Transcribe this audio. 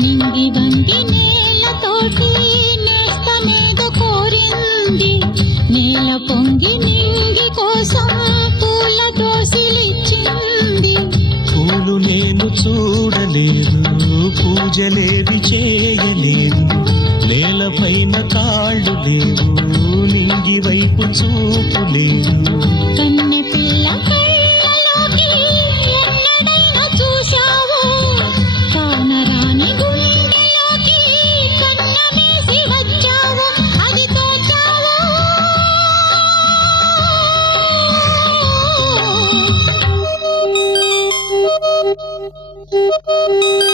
నింగి వంగి నేలతోటి నేస్తమేదో కోరింది. నేల పొంగి నింగి కోసం పూల దోసిలిచ్చింది పూలు నేను చూడలేదు పూజలేవి చేయలేదు. నేలపైన కాళ్ళు లేవు నింగి వైపు చూపు లేదు. Música